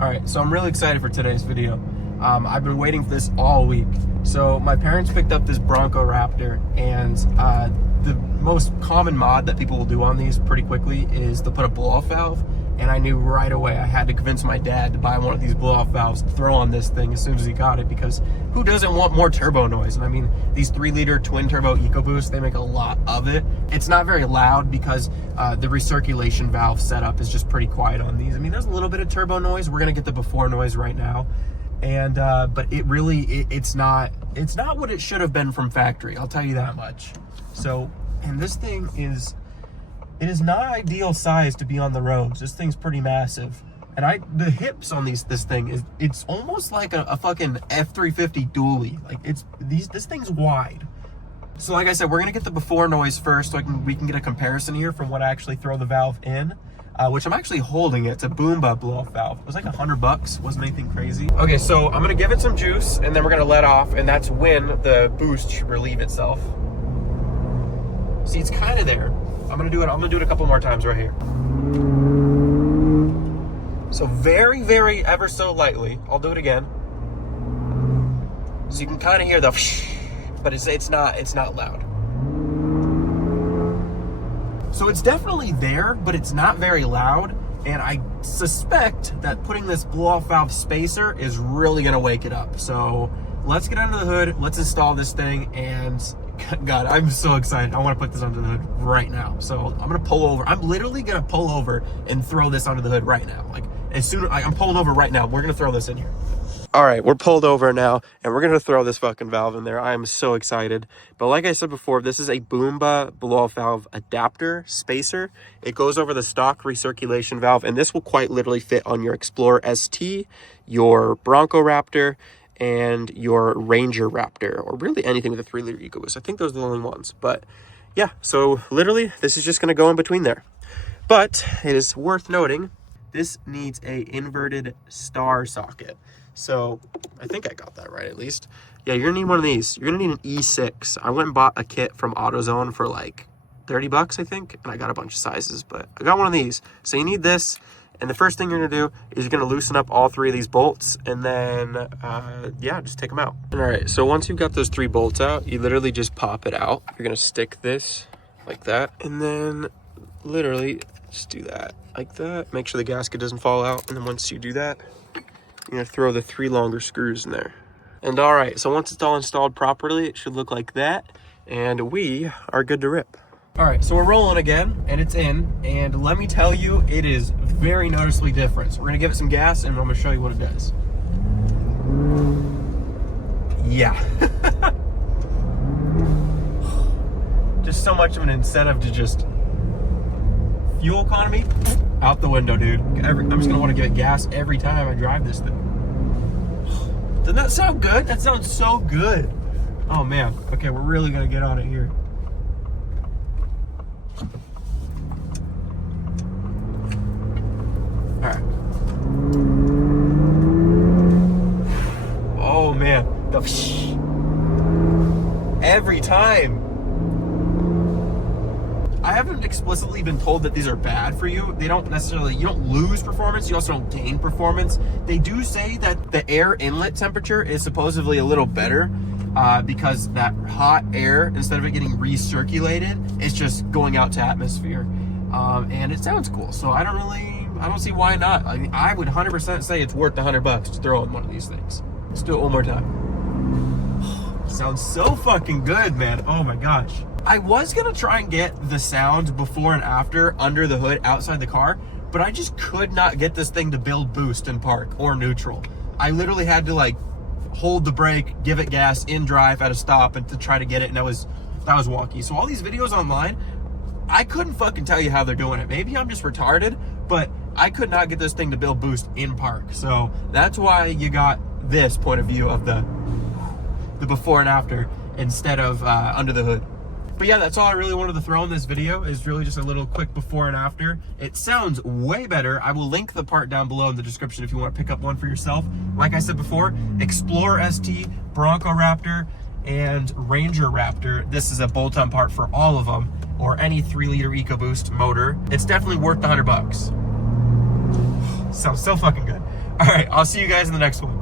Alright, so I'm really excited for today's video. I've been waiting for this all week. So my parents picked up this Bronco Raptor, and the most common mod that people will do on these pretty quickly is to put a blow-off valve. And I knew right away I had to convince my dad to buy one of these blow-off valves to throw on this thing as soon as he got it, because who doesn't want more turbo noise? And I mean, these 3-liter twin-turbo EcoBoost, they make a lot of it. It's not very loud because the recirculation valve setup is just pretty quiet on these. I mean, there's a little bit of turbo noise. We're gonna get the before noise right now. And but it really, it's not what it should have been from factory, I'll tell you that much. So, and this thing is, it is not ideal size to be on the roads. This thing's pretty massive. And the hips on this thing it's almost like a fucking F-350 dually. Like this thing's wide. So like I said, we're gonna get the before noise first so we can get a comparison here from what I actually throw the valve in. Which I'm actually holding it. It's a Boomba Blowoff Valve. It was like $100, wasn't anything crazy. Okay, so I'm gonna give it some juice and then we're gonna let off, and that's when the boost should relieve itself. See, it's kind of there. I'm gonna do it a couple more times right here. So very, very ever so lightly. I'll do it again. So you can kind of hear the pshhh, but it's not loud. So it's definitely there, but it's not very loud. And I suspect that putting this blow-off valve spacer is really gonna wake it up. So let's get under the hood, let's install this thing, and God, I'm so excited. I want to put this under the hood right now. So I'm gonna pull over. I'm literally gonna pull over and throw this under the hood right now. Like as soon as I'm pulling over right now, we're gonna throw this in here. All right, we're pulled over now, and we're gonna throw this fucking valve in there. I am so excited. But like I said before, this is a Boomba Blowoff Valve adapter spacer. It goes over the stock recirculation valve, and this will quite literally fit on your Explorer ST, your Bronco Raptor, and your Ranger Raptor, or really anything with a 3-liter EcoBoost. I think those are the only ones. But yeah, so literally, this is just gonna go in between there. But it is worth noting, this needs a inverted star socket. So I think I got that right, at least. Yeah, you're gonna need one of these. You're gonna need an E6. I went and bought a kit from AutoZone for like $30, I think, and I got a bunch of sizes, but I got one of these. So you need this, and the first thing you're gonna do is you're gonna loosen up all 3 of these bolts, and then, yeah, just take them out. All right, so once you've got those 3 bolts out, you literally just pop it out. You're gonna stick this like that, and then literally just do that like that. Make sure the gasket doesn't fall out, and then once you do that, you're gonna throw the 3 longer screws in there. And all right, so once it's all installed properly, it should look like that, and we are good to rip. All right, so we're rolling again, and it's in, and let me tell you, it is very noticeably different. So we're gonna give it some gas, and I'm gonna show you what it does. Yeah. Just so much of an incentive to just fuel economy out the window, dude. I'm just gonna want to give it gas every time I drive this thing. Doesn't that sound good? That sounds so good. Oh man. Okay, we're really gonna get on it here. All right. Oh man. Every time. I haven't explicitly been told that these are bad for you. They don't necessarily, you don't lose performance, you also don't gain performance. They do say that the air inlet temperature is supposedly a little better because that hot air, instead of it getting recirculated, it's just going out to atmosphere. And it sounds cool. So I don't see why not. I mean, I would 100% say it's worth the $100 to throw in one of these things. Let's do it one more time. Sounds so fucking good, man. Oh my gosh. I was gonna try and get the sound before and after under the hood outside the car, but I just could not get this thing to build boost in park or neutral. I literally had to like hold the brake, give it gas in drive at a stop, and to try to get it, and that was wonky. So all these videos online, I couldn't fucking tell you how they're doing it. Maybe I'm just retarded, but I could not get this thing to build boost in park. So that's why you got this point of view of the before and after instead of under the hood. But yeah, that's all I really wanted to throw in this video, is really just a little quick before and after. It sounds way better. I will link the part down below in the description if you want to pick up one for yourself. Like I said before, Explorer ST, Bronco Raptor, and Ranger Raptor. This is a bolt-on part for all of them, or any 3-liter EcoBoost motor. It's definitely worth the $100. Sounds so fucking good. All right, I'll see you guys in the next one.